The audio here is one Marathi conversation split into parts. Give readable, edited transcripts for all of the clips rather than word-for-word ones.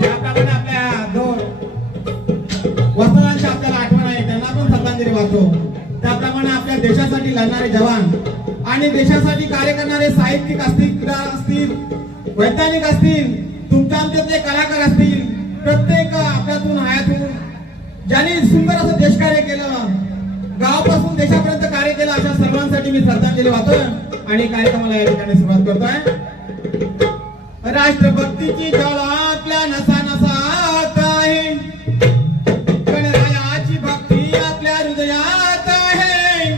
त्याप्रमाणे आपल्या दोन वसंतांची आपल्याला आठवण आहे, त्यांना पण श्रद्धांजली वाहतो. त्याप्रमाणे आपल्या देशासाठी लढणारे जवान आणि देशासाठी कार्य करणारे साहित्यिक असतील, क्रीडा असतील, वैज्ञानिक असतील, तुमच्या आमच्यातले कलाकार असतील, प्रत्येक आपल्यातून हयातून ज्यांनी सुंदर असं देशकार्य केलं, गावापासून देशापर्यंत कार्य केलं, अशा सर्वांसाठी मी श्रद्धांजली वाहतोय आणि कार्यक्रमाला या ठिकाणी सुरुवात करतोय. राष्ट्रभक्तीची ज्वाला आपल्या नसा नसात आहे, गणरायाची भक्ती आपल्या हृदयात आहे,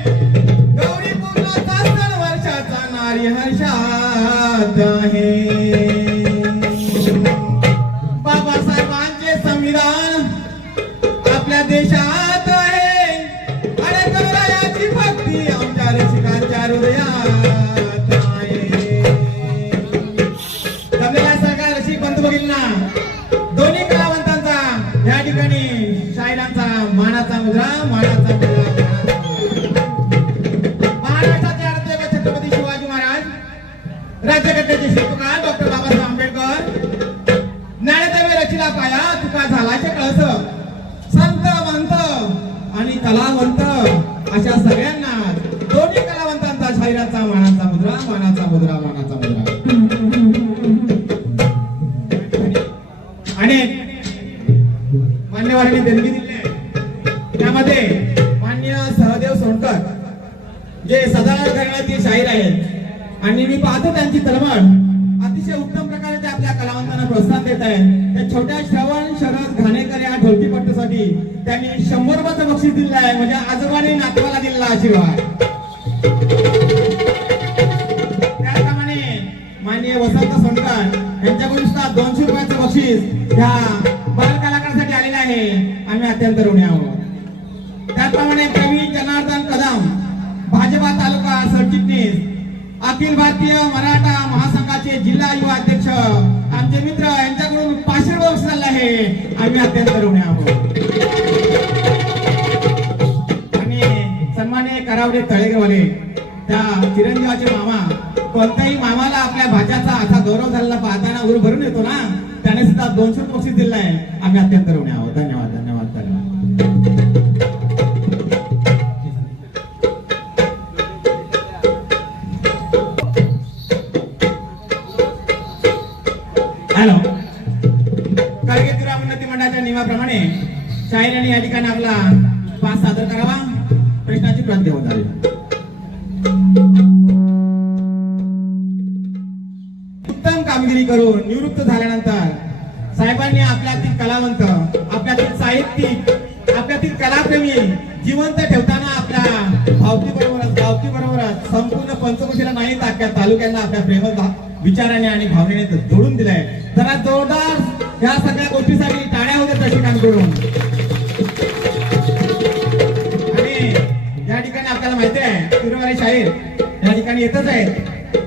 गौरी पूर्णाचा सण वर्षाचा नारी हर्षात आहे. बाबासाहेबांचे संविधान आपल्या देशात आहे, अरे गणरायाची भक्ती आमच्या रसिकांच्या हृदयात आहे. जमलेल्या सगळ्या रसिक बंधू भगिनींना, दोन्ही कलावंतांचा या ठिकाणी शाहिरांचा मानाचा मुद्रा, मानाचा मुद्रा. महाराष्ट्राचे आराध्य छत्रपती शिवाजी महाराज, राज्यघटनेचे शिल्पकार डॉक्टर बाबासाहेब आंबेडकर, ज्ञानदेवे रचिला पाया तुका झाला कळस, संत मंत आणि कलावंत अशा सगळ्यांना दोन्ही कलावंतांचा शाहिरांचा मानाचा मुद्रा, मानाचा मुद्रा, मानाचा मुद्रा. अनेक मान्यवरांनी देणगी दिली, त्यामध्ये मान्य सहदेव सोनकर जे सदानंद घराण्यातील शाहीर आहेत आणि मी पाहतो त्यांची तळमळ, अतिशय उत्तम प्रकारे ते आपल्या कलावंतांना प्रोत्साहन देत आहेत. त्या छोट्या श्रवण शरद घाणेकर या ढोलकीपट्टूसाठी त्यांनी 100 रुपयाचं बक्षीस दिलं आहे, म्हणजे आजोबाने नातवाला दिलेला आशीर्वाद. त्याप्रमाणे माननीय वसंत सोनकर यांच्याकडून सुद्धा 200 रुपयाचं बक्षीस ह्या बाल कलाकारासाठी आलेलं आहे, आम्ही अत्यंत ऋणी आहोत. त्याचप्रमाणे प्रवीण जनार्दन कदम, भाजपा तालुका सरचिटणीस, अखिल भारतीय मराठा महासंघाचे जिल्हा युवा अध्यक्ष, आमचे मित्र, यांच्याकडून 500 रुपये बक्षीस आले आहे, आम्ही अत्यंत ऋणी आहोत. आणि सन्माननीय करावडे तळेगरवाले, त्या चिरंजीवाचे मामा, कोणत्याही मामाला आपल्या भाच्याचा असा गौरव झालेला पाहताना उर भरून येतो ना, त्याने सुद्धा 200 बक्षीस दिलं आहे, आम्ही अत्यंत ऋणी आहोत. धन्यवाद, धन्यवाद, धन्यवाद. हॅलो, कारगिल उन्नती मंडळाच्या नियमाप्रमाणे शाहिरांनी या ठिकाणी आपला पास सादर करावा, प्रश्नाची प्रत घेऊन जावी. उत्तम कामगिरी करून निवृत्त झाल्यानंतर साहेबांनी आपल्यातील कलावंत, आपल्यातील साहित्यिक, आपल्यातील कलाप्रेमी जिवंत ठेवताना आपल्या भावकीबरोबरच संपूर्ण पंचकोशीला नाही तर अख्ख्या तालुक्यांना आपल्या प्रेम विचाराने आणि भावनेने जोडून दिलाय. जरा जोरदार या सगळ्या गोष्टीसाठी टाळ्या होत्या दर्शकांकडून. आणि या ठिकाणी आपल्याला माहिती आहे सूर्यवारी शाहीर या ठिकाणी येतच आहेत.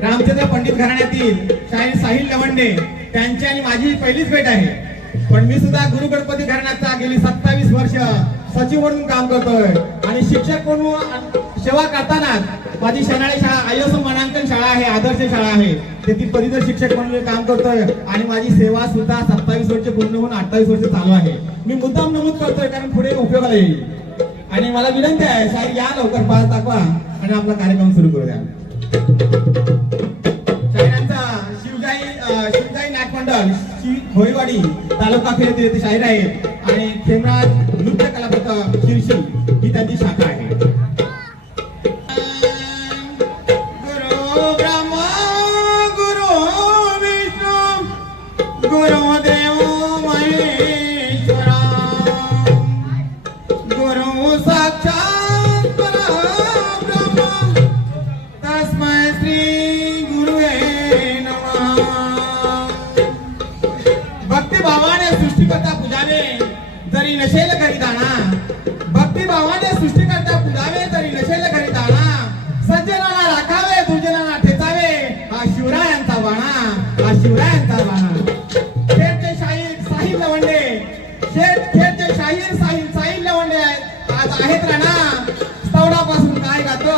रामचंद्र पंडित घराण्यातील शाहीर साहिल लवंडे, त्यांची आणि माझी पहिलीच भेट आहे. पण मी सुद्धा गुरु गणपती घराण्याचा गेली 27 वर्ष सचिव म्हणून काम करतोय आणि शिक्षक म्हणून सेवा करताना माझी शनाळी शाळा आयएसओ मानांकन शाळा आहे, आदर्श शाळा आहे, तेथील परिसर शिक्षक म्हणून काम करतोय आणि माझी सेवा सुद्धा 27 वर्ष पूर्ण होऊन 28 वर्ष चालू आहे. मी मुद्दाम नमूद करतोय कारण पुढे उपयोगाला येईल. आणि मला विनंती आहे, शाहीर या लवकर पास दाखवा आणि आपला कार्यक्रम सुरू करू द्या. शाहिरांचा शिवजाई नाटमंडळ भोईवाडी तालुका खेळ येथे शाहीर आहेत आणि खेमराज नृत्य कलापथक शिरशी ही त्यांची शाखा आहे. गुरुदेव महेश्वरा, गुरु साक्षात परब्रह्म, तस्मै श्री गुरुवे नमः. भक्तिभावाने सृष्टिकर्ता पूजावे जरी नसेल घरी दाना, भक्तिभावाने सृष्टिकर्ता पूजावे जरी नसेल घरी दाना, सज्जनाला राखावे दुर्जनाला ठेचावे, हा शिवरायांचा बाणा, हा शिवरायांचा बाणा. साहिल लवंडे आज आहेत राणा, स्तवडापासून काय गातो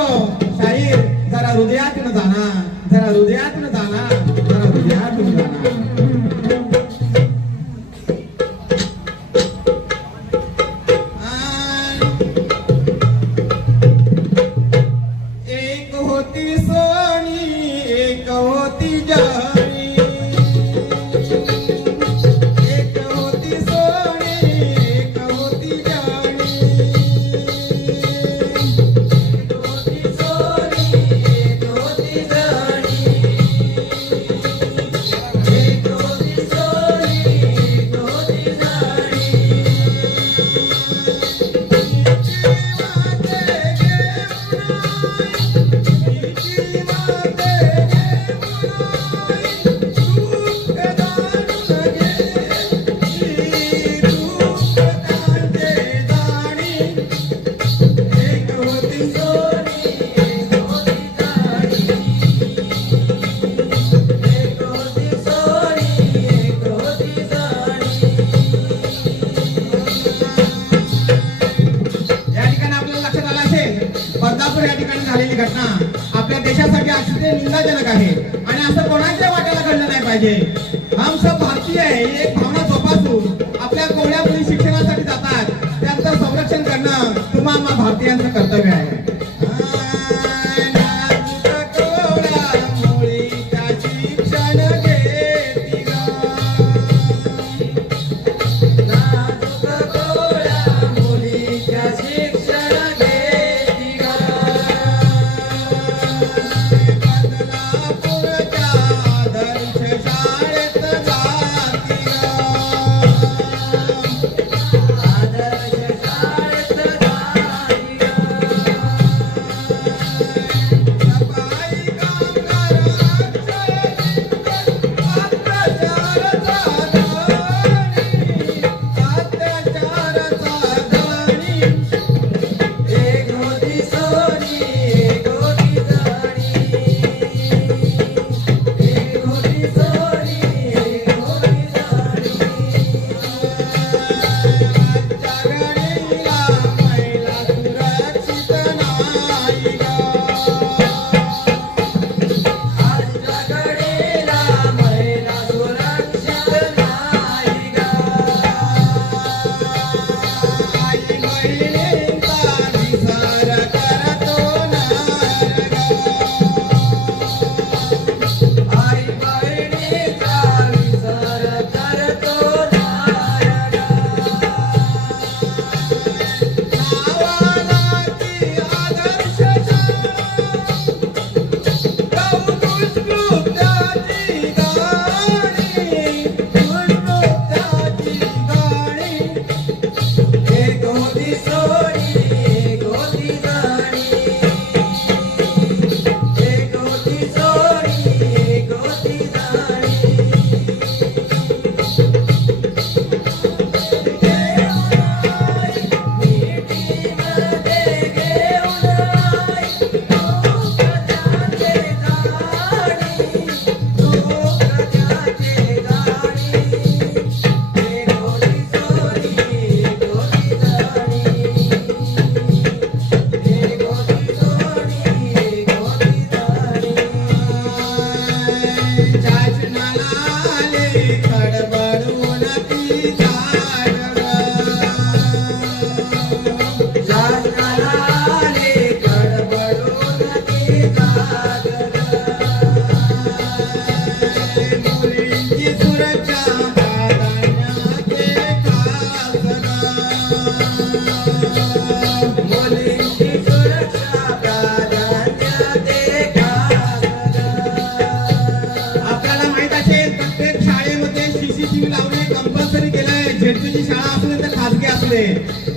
शाहीर, जरा हृदयातून जाना, जरा हृदयातून जाना, जरा हृदयात अतिशय निंदाजनक आहे आणि असं कोणाच्या वाट्याला घडलं नाही पाहिजे. हम सब भारतीय आहे ही एक भावना जोपासून आपल्या कोवळ्या मुली शिक्षणासाठी जातात, त्यांचं संरक्षण करणं तुम्हा आम्हा भारतीयांचं कर्तव्य आहे.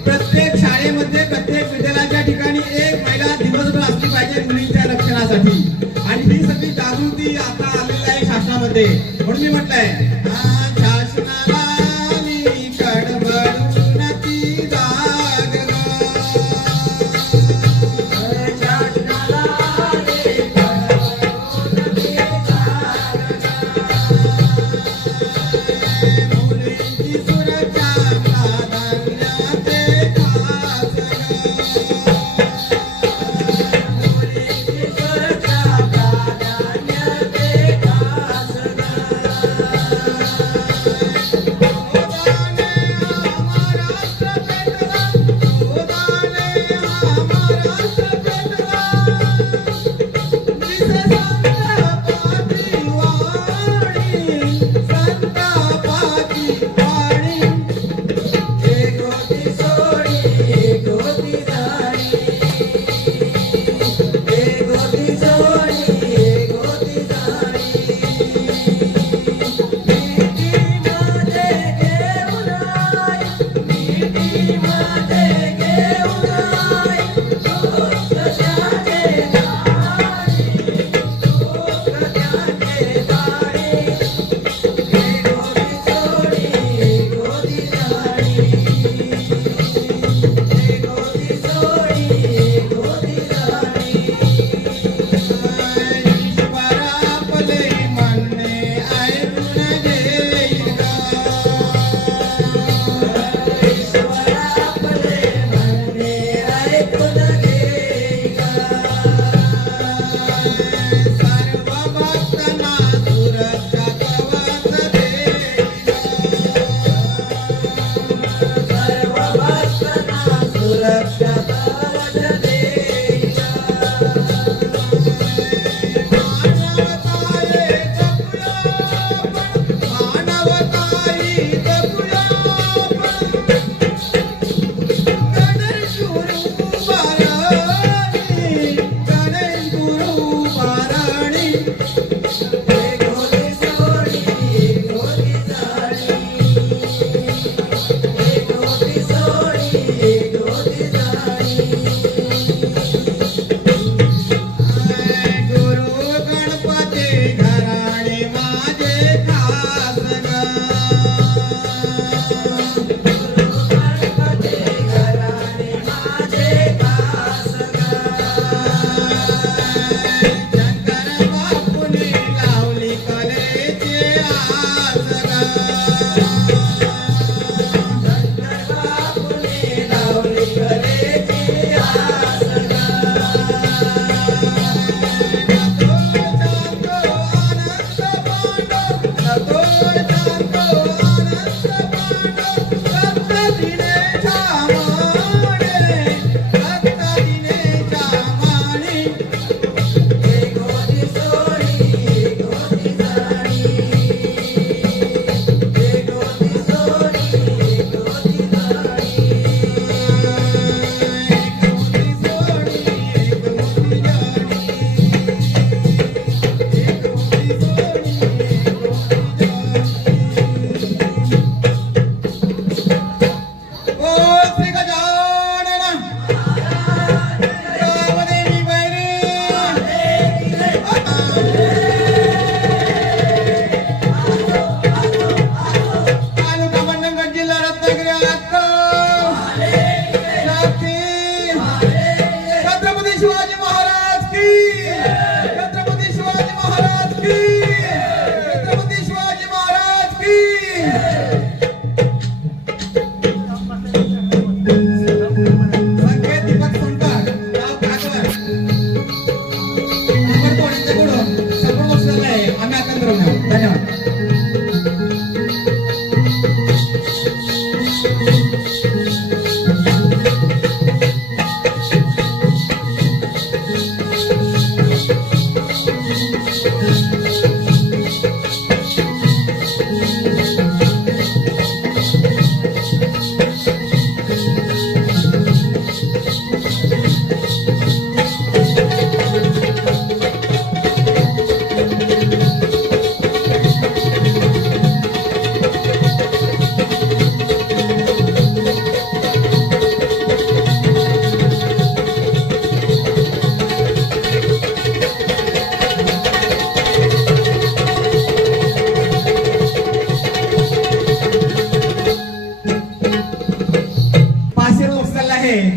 प्रत्येक शाळेमध्ये प्रत्येक विद्यालयाच्या ठिकाणी एक महिला दिवसभर असली पाहिजे मुलींच्या रक्षणासाठी. आणि ही सगळी जागृती आता आलेली आहे शासनामध्ये. म्हणून मी म्हटलंय शासनाला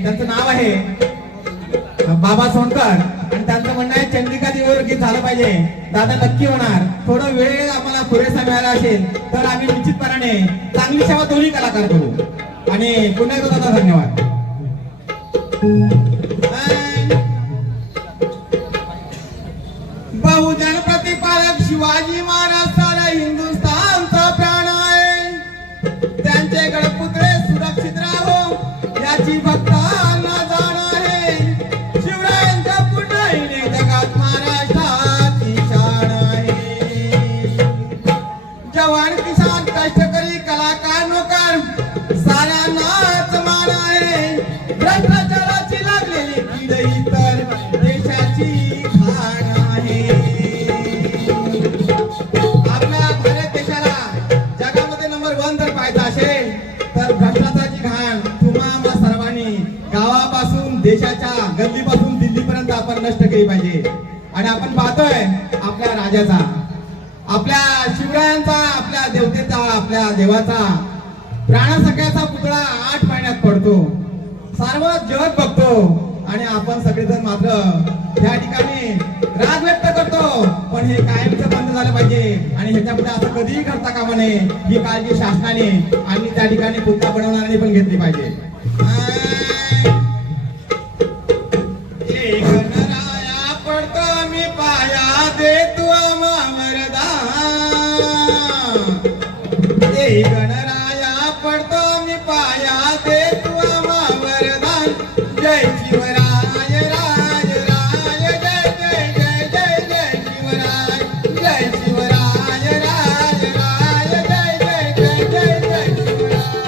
त्यांचं नाव आहे बाबा सोनकर आणि त्यांचं म्हणणं आहे चंद्रिका देवीवर गीत झालं पाहिजे. दादा नक्की होणार. थोडा वेळ आम्हाला पुरेसा मिळाला असेल तर आम्ही निश्चितपणाने चांगली सेवा दोन्ही कलाकार करू. आणि पुन्हा एकदा दादा धन्यवाद. बहुजन प्रतिपालक शिवाजी महाराज सारा हिंदुस्थानचा प्राण आहे. त्यांचे गडपुत्रे सुरक्षित राहो याची भक्तांना जाण आहे. शिवरायांच्या पुण्याईने जगात महाराष्ट्राची शान आहे. जवान किसान कष्टकरी कलाकार नोकर साऱ्यांनाच मान आहे. भ्रष्टाचाराची लागलेली कीड ही तर देशाची घाण आहे. आपल्या भारत देशाला जगामध्ये नंबर 1 जर पाहायचा असेल तर भ्रष्टाचाराची घाण तुम्हा सर्वांनी गावापासून देशाच्या गल्लीपासून दिल्लीपर्यंत आपण नष्ट केली पाहिजे. आणि आपण पाहतोय आपल्या राजाचा, आपल्या शिवरायांचा, आपल्या देवतेचा, आपल्या देवाचा प्राणसख्याचा पुतळा 8 महिन्यात पडतो. सर्व जग बघतो आणि आपण सगळेजण मात्र या ठिकाणी राग व्यक्त करतो. पण हे कायमचं बंद झालं पाहिजे आणि ह्याच्या पुढे असं कधीही करता कामा नये ही काळजी शासनाने आणि त्या ठिकाणी पुतळा बनवणाऱ्यांनी पण घेतली पाहिजे. गणराया पडतो मी पाया देतो मामरदा. गणराया पडतो मी पाया देतो मामरदान. जय शिवराय राय राय जय जय जय जय जय शिवराय. जय शिवराय राय राय जय जय जय जय जय शिवराय.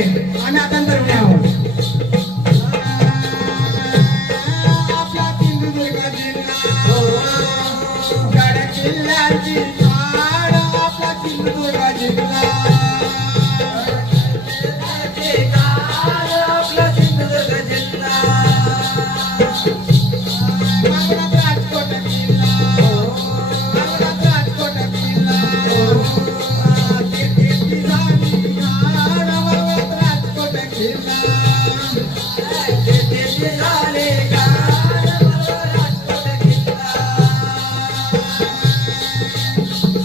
आम्ही आता तरुण आहोत. आपला सिंधुदुर्ग जिल्हा गड किल्ल्यांची झाड, आपला सिंधुदुर्ग जिल्हा आपला सिंधुदुर्ग जिल्हा राजकोट किल्ला राजकोट किल्ला राजकोट किल्ला झाले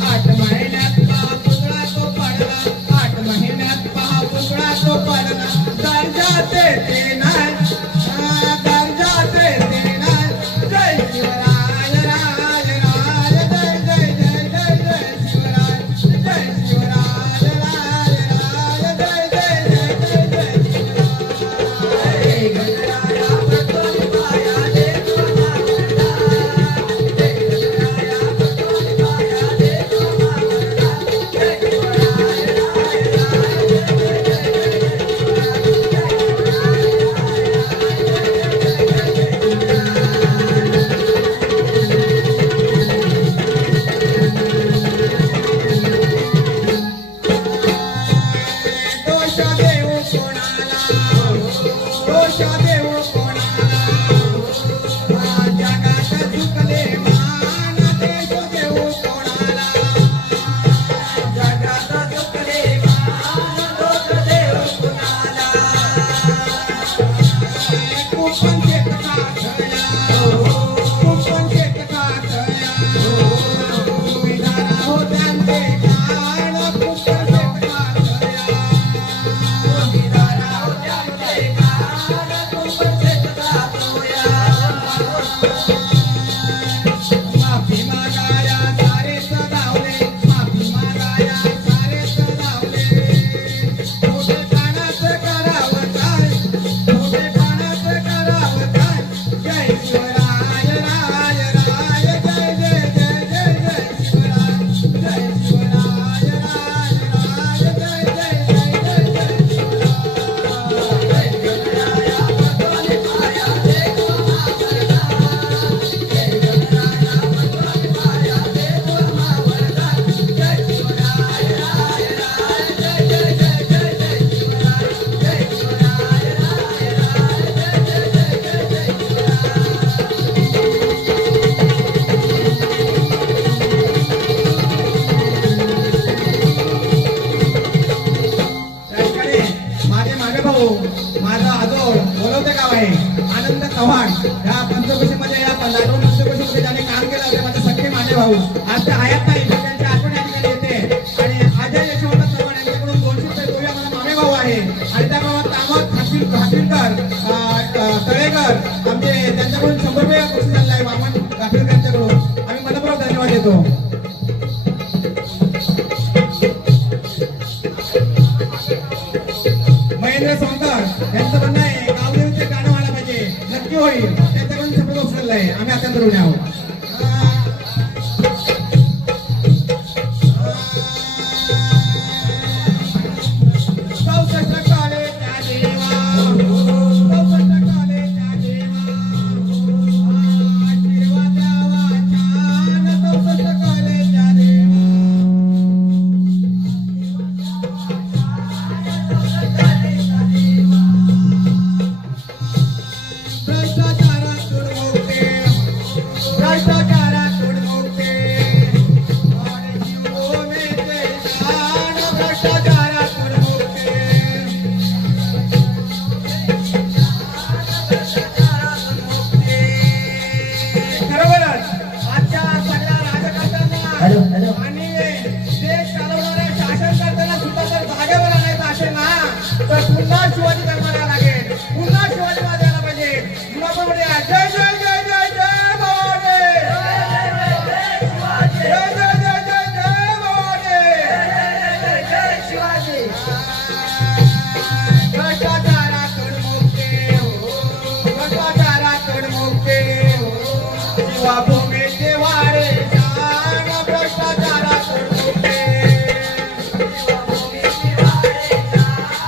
आठ महिन्यात पुतळा तो पडला, 8 महिन्यात पुतळा तो पडला. दर्जाचे ते नाही, दर्जाचे ते नाही. जय शिवराय राय राय, जय जय जय जय जय शिवराय, जय शिवराय राय राय, जय जय जय जय जय शिवराय. गणराया प्रतोल पाया दे तुला जय गणराया प्रतोल पाया दे तुला जय शिवराय राय राय, जय दोष देऊ कोणाला, दोष देऊ कोणाला, जगात झुकले मान, देश देऊ कोणाला, जगात झुकले मान, दोष देऊ कोणाला. कुपन शेत खातया, कुपन शेत खातया, सुविधारा हो त्यांचे कान, कुपन शेत खातया. माफी मागाया सारे सदावले, माफी मागाया सारे सदावले. मोठे पाण्यात करावं काय, मोठे पाण्यात करावं काय. जय शिवराय राय राय, जय जय जय जय जय शिवराय, जय शिवराय राय राय, जय जय जय जय जय शिवराय. गणराया प्रतोल पाया दे तुला जय गणराया प्रतोल पाया दे तुला जय शिवराय राय राय, जय जय जय जय जय शिवराय, जय शिवराय राय राय, जय जय जय जय जय त्याकडे माझे मागे भाऊ, माझा आजोळ बोलवते गाव आहे आनंद चव्हाण. या पंचकोशीमध्ये, या लाडवून पंचकोशीमध्ये ज्याने काम केलं होते माझे सख्खे माझे भाऊ आज ते हयात नाही, पण त्यांची आठवण या ठिकाणी येते. आणि अजय यशवंत चव्हाण यांच्याकडून 200 रुपये देऊया. मला मामे भाऊ आहे आणि त्या गावात कामात खापीलकर तळेकर आमचे, त्यांच्याकडून 100 रुपये बक्षीस झालेलं आहे वामन खापीलकरांच्याकडून. आम्ही मनपूर्वक धन्यवाद देतो. महेंद्र सोनकर यांचं म्हणणं आहे गावदेवीचे गाणं व्हायला पाहिजे, नक्की होईल. त्यांच्याकडून 100 रुपये बक्षीस आहे. आम्ही अत्यंत ऋणी आहोत. चौसष्ट कालेच्या देवा, चौसष्ट कालेच्या देवा, आशीर्वाद द्यावा छान, 64 कालेच्या देवा. भ्रष्टाचारातून मुक्ती, भ्रष्टाचारातून मुक्ती, आणि शिवभूमीचे शान, भ्रष्टाचारातून मुक्ती. खरोखरच आजच्या सगळ्या राजकारण्यांना आणि देश चालवणाऱ्या शासनकर्त्यांना सुद्धा जर जागेवर आणायचं असेल ना, तर पुन्हा शिवाजी धर्माला लागेल, पुन्हा शिवाजी महाराजांना पाहिजे. पुन्हा पण म्हणूया, जय जय जय जय जय भवानी, जय जय जय जय जय भवानी, जय शिवाजी. भ्रष्टाचारातून मुक्ती हो, भ्रष्टाचारातून मुक्ती हो, शिवभूमीचे वाडे शान, भ्रष्टाचारातून मुक्ती, शिवभूमीचे वाडे शान,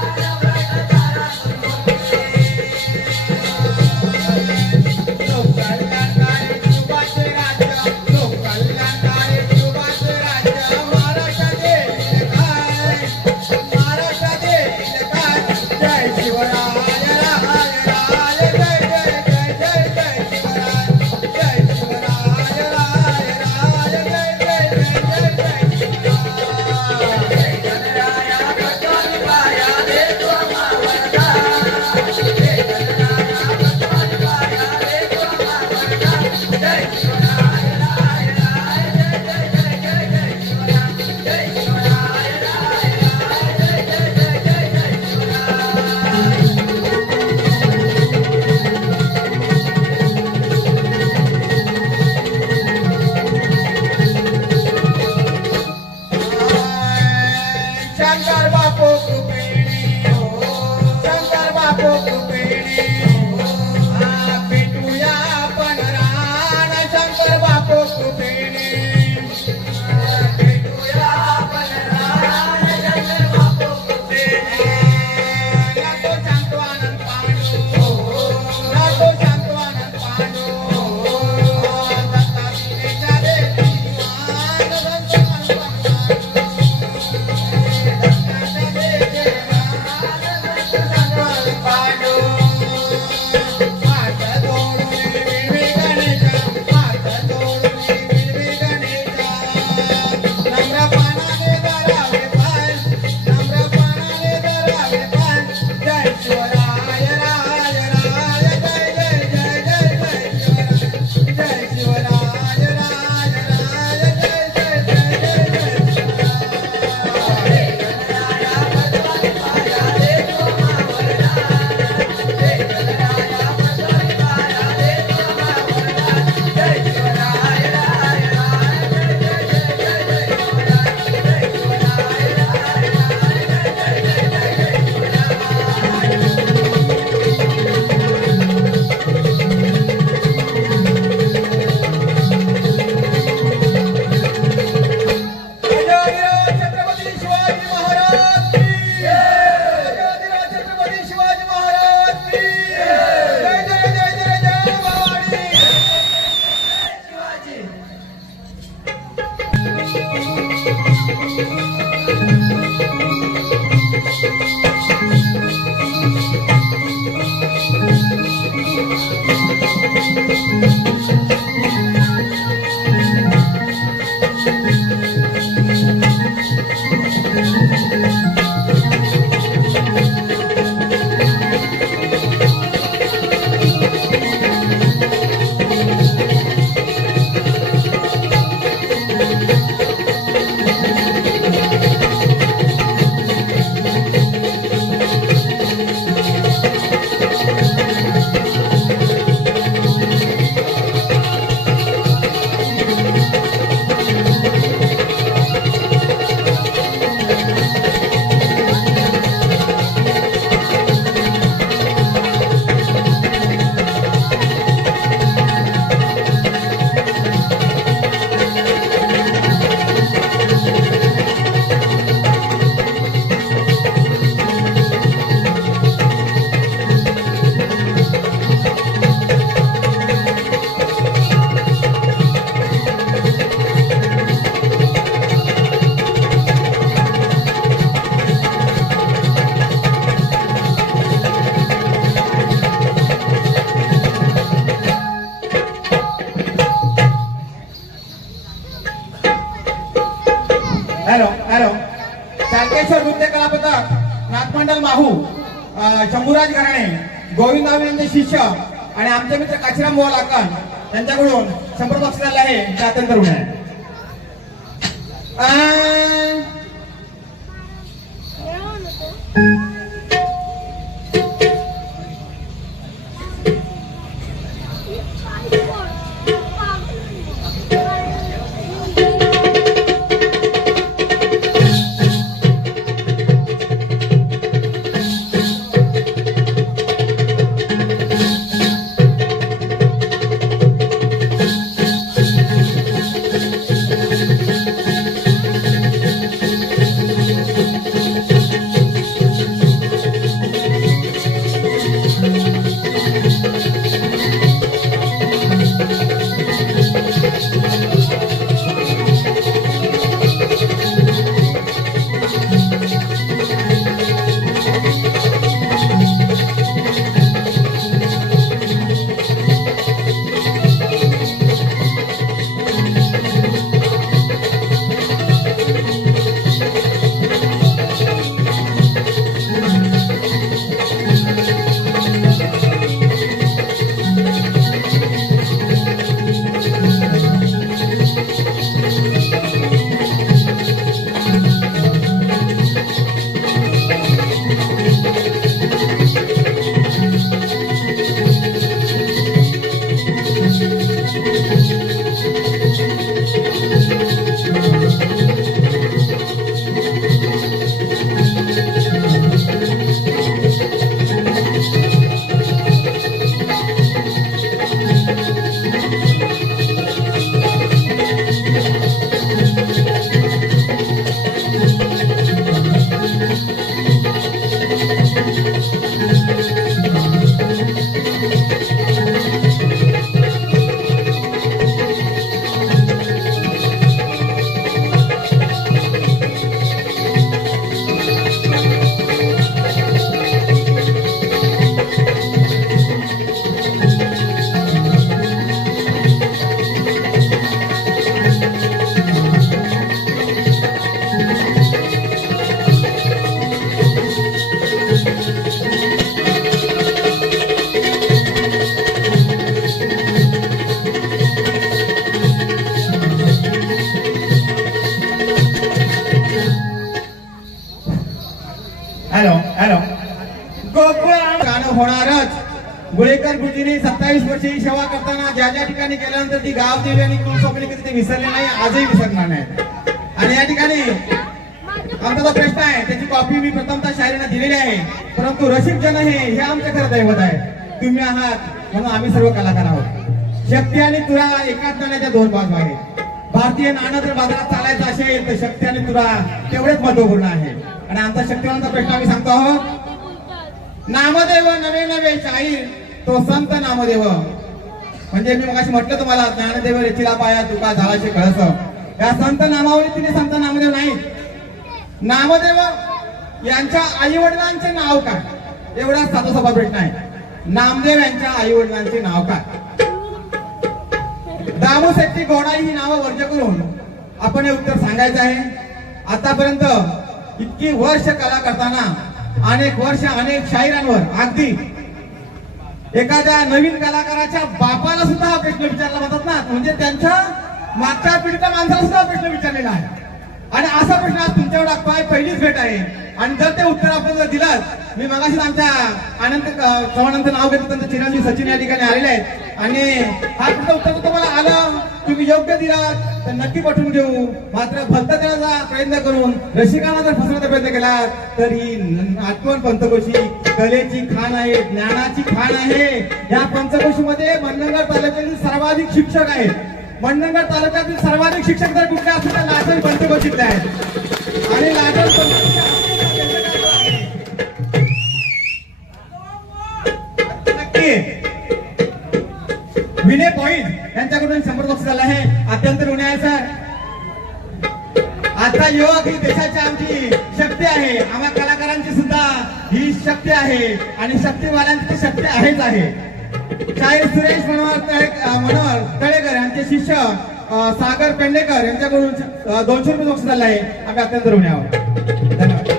हॅलो हॅलो चालकेश्वर नृत्य कला पथक नाथमंडल माहू शंभूराज घराणे गोविंदराव यांचे शिष्य आणि आमचे मित्र काशीराम बुवा लाकण त्यांच्याकडून 100 बक्षीस आले आहे ते अत्यंत ऋण आहे. हॅलो हॅलो गोकुळ गाणं होणारच. गुळेकर गुरुजींनी 27 वर्षी सेवा करताना ज्या ज्या ठिकाणी गेल्यानंतर ती गाव देवी आणि कुलस्वामिनी कधी ते विसरले नाही, आजही विसरणार नाही. आणि या ठिकाणी आमचा जो प्रश्न आहे त्याची कॉपी मी प्रथमतः शायरीने दिलेली आहे, परंतु रसिक जन हे आमचं खरं दैवत आहे. तुम्ही आहात म्हणून आम्ही सर्व कलाकार आहोत. शक्ती आणि तुरा एकाच नाण्याच्या दोन बाजू आहेत. भारतीय नाणं जर बाजारात चालायचं असेल तर शक्ती आणि तुरा तेवढेच महत्वपूर्ण आहे. आणि आमचा शक्तिवानचा प्रश्न आम्ही सांगतो आहोत. नामदेव नवे नवे शाहीर तो संत नामदेव. म्हणजे मी मगाशी म्हटलं तुम्हाला ज्ञानदेव रेचिला पाया तुका झालाशे कळस. या संत नामावली तिने संत नामदेव नाही. नामदेव यांच्या आई वडिलांचे नाव काय, एवढा साधा सोपा प्रश्न आहे. नामदेव यांच्या आई वडिलांचे नाव काय? दामू शेट्टी गोडाई ही नावं वर्ज करून आपण हे उत्तर सांगायचं आहे. आतापर्यंत इतकी वर्ष कला करताना अनेक वर्ष अनेक शाहिरांवर अगदी एखाद्या नवीन कलाकाराच्या बापाला सुद्धा हा प्रश्न विचारला म्हणतात ना, म्हणजे त्यांच्या मागच्या पिढीच्या माणसाला सुद्धा प्रश्न विचारलेला आहे. आणि असा प्रश्न आज तुमच्यावर टाकतोय, पहिलीच भेट आहे. आणि जर ते उत्तर आपण जर दिलं, मी मगाशीच आमच्या आनंद चव्हाणांचं नाव घेतलं, त्यांचं चिरंजीव सचिन या ठिकाणी आलेले आहेत. आणि हा तुमचं उत्तर तुम्हाला आलं, तुम्ही योग्य दिलात तर नक्की पाठवून घेऊ. मात्र भलता देण्याचा प्रयत्न करून रसिकांना जर फसवण्याचा प्रयत्न केला तर ही आठवण पंचकोशी कलेची खाण आहे, ज्ञानाची खाण आहे. या पंचकोशीमध्ये मंडणगड तालुक्यातील सर्वाधिक शिक्षक आहेत. मंडणगड तालुक्यातील सर्वाधिक शिक्षक जर कुठले असतील तर लाटण पंचकोशीतले आहेत. आणि लाटण विनय पॉइंट यांच्याकडून 100 बक्षीस झालं आहे. अत्यंत ऋणी आहे सर. आता युवक ही देशाची आमची शक्ती आहे. आम्हा कलाकारांची सुद्धा ही शक्ती आहे आणि शक्तीवाल्यांची शक्ती आहेच आहे. शाहीर सुरेश मनोहर तळेकर यांचे शिष्य सागर पेंडेकर यांच्याकडून 200 रुपये बक्षीस झालं आहे. आम्ही अत्यंत ऋणी आहोत. धन्यवाद.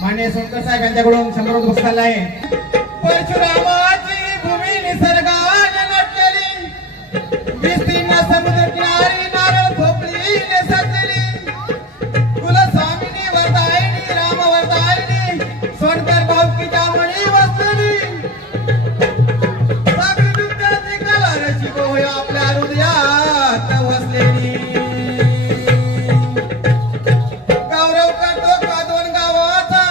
माननीय सोनकर साहेब यांच्याकडून 100 रुपये बक्षीस आहे. परशुरामाची भूमी निसर्गाने नटलेली होय आपल्या हृदयात वसलेली. गौरव करतो कादवण गावाचा,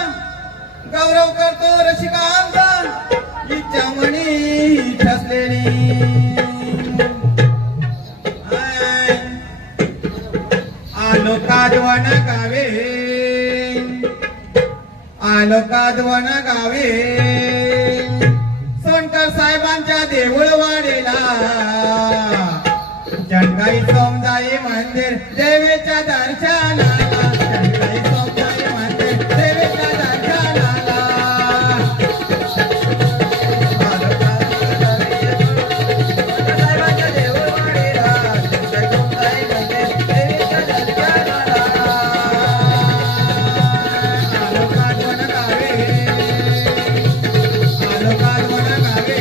गौरव करतो रसिकांचा, इच्छा मनी ठसलेली. आलो कादवण गावे, आलो कादवण गावे, सोनकर साहेबांच्या देऊळवाडीला. चंदाई सोमदाई मंदिर देवीच्या दर्शनाला, चंदाई सोमदाई मंदिर देवीच्या दर्शनाला. साहेबांच्या देऊळवाडीला, चंदाई सोमदाई मंदिर देवीच्या दर्शनाला. आलो कादवण गावे, आलो कादवण गावे,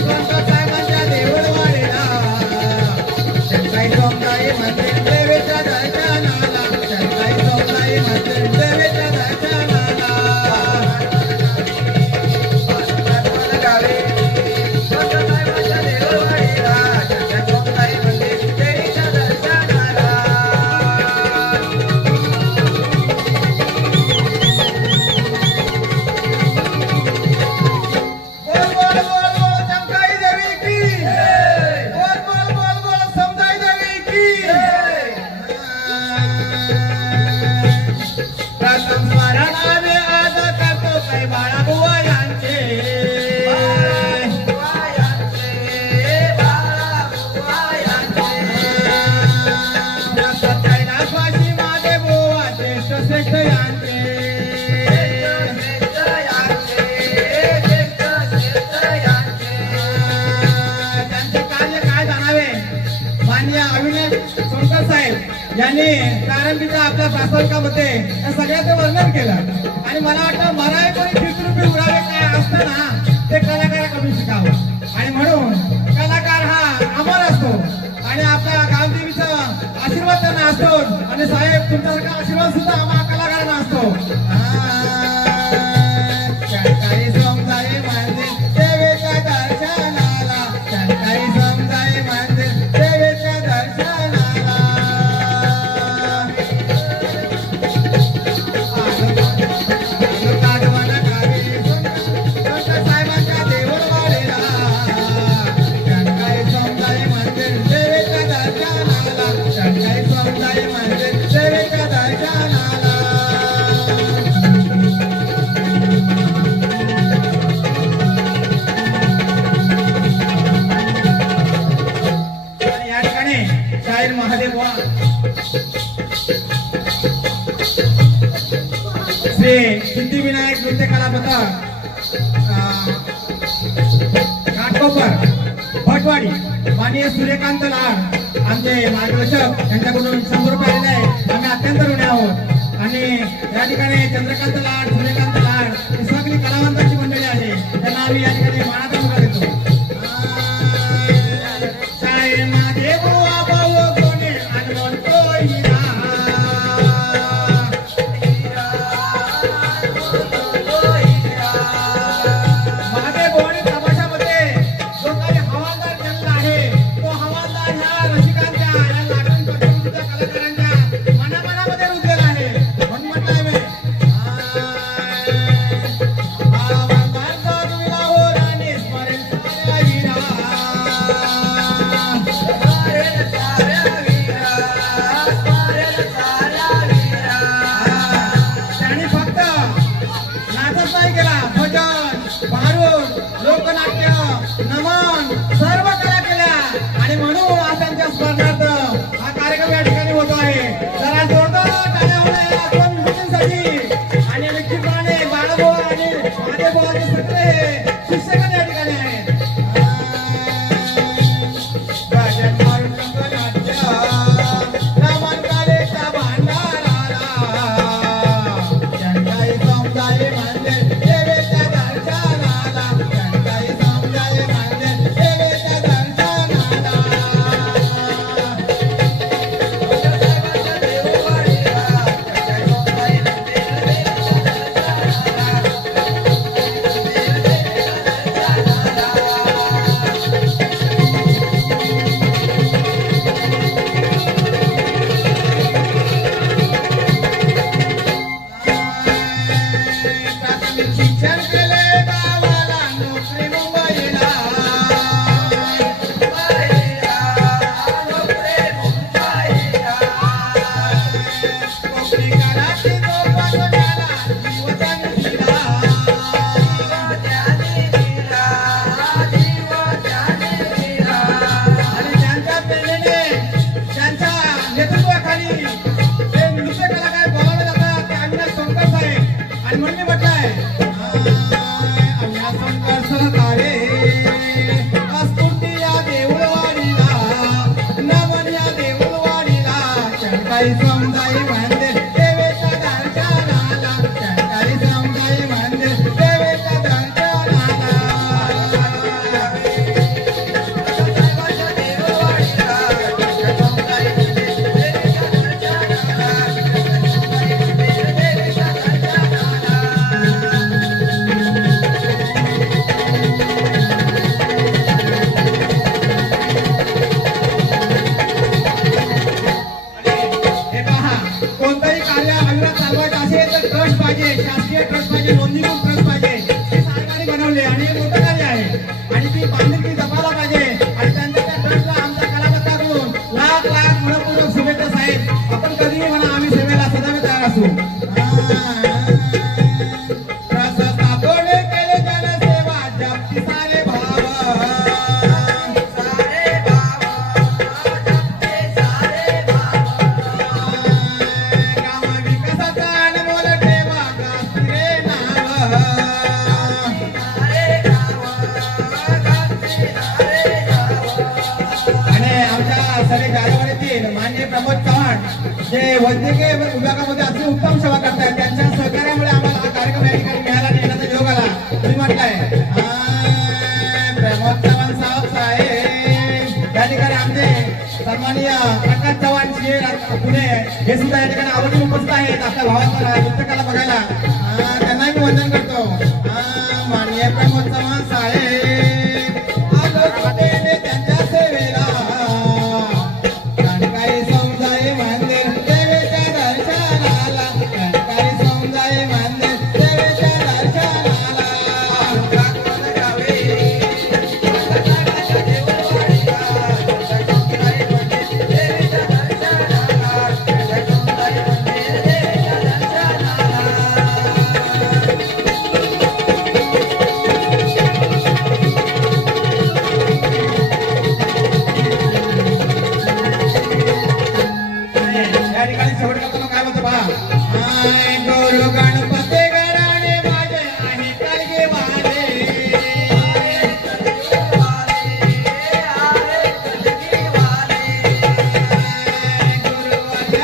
सोनकर साहेबांच्या देऊळवाडीला. चंदाई सोमदाई मंदिर देवीच्या दर्शनाला, चंदाई सोमदाई मंदिर देवीच्या दर्शनाला. कादवण गावे, सोनकर साहेबांच्या देऊळवाडीला, चंदाई सोमदाई मंदिर देवीच्या दर्शनाला. बोल बोल बोल बोल चंदाई देवी की. बोल बोल बोल बोल समदाई देवी की. प्रथम स्मरणाने आज करतो काही बाळाबुवा यांचे. प्रसाद कैलासवासी माझे बुवा ज्येष्ठ श्रेष्ठ यांचे. त्यांचे कार्य काय जाणावे. माननीय अविनाश सोनकर साहेब यांनी प्रारंभीच्या आपल्या प्रास्ताविकामध्ये या सगळ्याचं वर्णन केलं. आणि मला वाटतं मराय कोणी चित्ररूपी उरावे काय असतं ना, ते कलाकाराकडून शिकावं. आणि म्हणून कलाकार हा अमर असतो आणि आपल्या गावदेवीचा आशीर्वाद त्यांना असतो. आणि साहेब तुमच्यासारखा आशीर्वाद सुद्धा आम्हा कलाकारांना असतो. चंदाई सोमदाई मंदिर देवीच्या दर्शनाला, चंदाई सोमदाई मंदिर देवीच्या दर्शनाला. आलो कादवण गावे, सोनकर साहेबांच्या देऊळवाडीला. चंदाई सोमदाई मंदिर देवीच्या दर्शनाला, चंदाई सोमदाई मंदिर देवीच्या दर्शनाला. आणि या ठिकाणी शाहीर महादेव बुवा, श्री सिद्धिविनायक नृत्य कला पथक घाटकोपर भटवाडी, माननीय सूर्यकांत लाड आमचे मार्गदर्शक यांच्याकडून 100 रुपये आलेले आहे. आम्ही अत्यंत ऋणी आहोत. आणि या ठिकाणी चंद्रकांत लाड, सूर्यकांत लाड ही सगळी कलावंतांची मंडळी आहे. त्यांना आम्ही या ठिकाणी मानाचा मुद्रा देतो. शाहीर महादेव बुवा भाऊ कोणी अनवंतो हिरा. महादेव बुवानी तमाशामध्ये जो काही हवालदार केलेला आहे, तो हवालदार ह्या रसिकांच्या, या लाटून पटकूनच्या कलाकारांच्या मनामनामध्ये रुजलेला आहे. म्हणून म्हटलंय मी हवालदार जागविला हो राणी स्मरेल साऱ्या वीरा. त्यांनी फक्त नाचच नाही केला, भजन, भारूड, लोकनाट्य, नमन सर्व कला केल्या. आणि म्हणून आज त्यांच्या स्मरणार्थ हा कार्यक्रम या ठिकाणी होतो आहे. जरा जोरदार टाळ्या होण्या या दोन विभूतींसाठी. आणि निश्चितपणे बाळाभाऊ आणि महादेवभाऊचे सगळे शिक्षक या ठिकाणी आहेत. भजन मारून लोकनाट्य, नमन कलेच्या भांडाराला. चंदाई सोमदाई मंदिर देवीच्या दर्शनाला, चंदाई सोमदाई मंदिर देवीच्या दर्शनाला. काही समजाई मंदिर देवीच्या दर्शनाला काही समजाई मंदिर देवीच्या दर्शनाला हे पहा कोणतंही कार्य अविरत चालवायचं असेल तर ट्रस्ट पाहिजे शासकीय ट्रस्ट पाहिजे नोंदणीकृत ट्रस्ट पाहिजे हे सरकारने बनवले आणि हे मोठं कार्य आहे आणि ती बांधिलकी जपायला पाहिजे आणि त्यांच्या त्या ट्रस्टला आमच्या कलावंताकडून लाख लाख मनपूर्वक शुभेच्छा साहेब आपण कधीही म्हणा आम्ही सेवेला सदैव तयार असू ट्रस्ट स्थापन केले जनसेवा जपती सारे भाव ग्राम विकासाचा अनमोल ठेवा गाजते नाव आणि आमच्या सगळे गावावरील माननीय प्रमोद चव्हाण जे वैद्यकीय विभागामध्ये अति उत्तम सेवा करतात त्यांच्या सहकार्यामुळे आम्हाला हा कार्यक्रम या ठिकाणी मिळाला आणि येण्याचा योग आला तुम्ही म्हटलंय प्रमोद चव्हाण साहेब या ठिकाणी आमचे सन्माननीय प्रकाश चव्हाण पुणे हे सुद्धा या ठिकाणी आवर्जून उपस्थित आहेत आपल्या भावाचा नृत्यकला बघायला त्यांनाही मी वंदन करतो माननीय प्रमोद चव्हाण साहेब आलो तुटेने त्यांच्या सेवेला काही समजाई मंदिर देवीच्या दर्शनाला काही समजाई मंदिर देवीच्या दर्शनाला या ठिकाणी शेवट करताना काय म्हणतो पहा गुरु गणपती घराणे माझे आणि कलगी वाले गुरु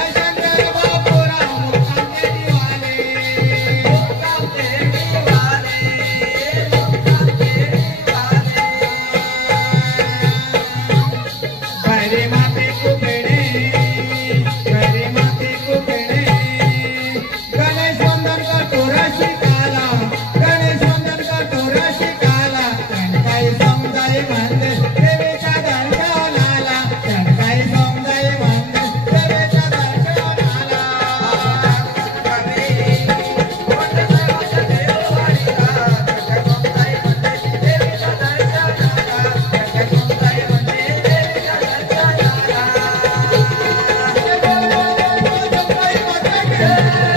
शंकर बापूराव मुक्कामदेवी वाले माते कुपेणे माते कुपेणे गणेश वंदन करतो रसिकाला गणेश वंदन करतो रसिकाला काही समजाई मंदिर देवीच्या दर्शनाला काही समजाई मंदिर देवीच्या दर्शनाला जय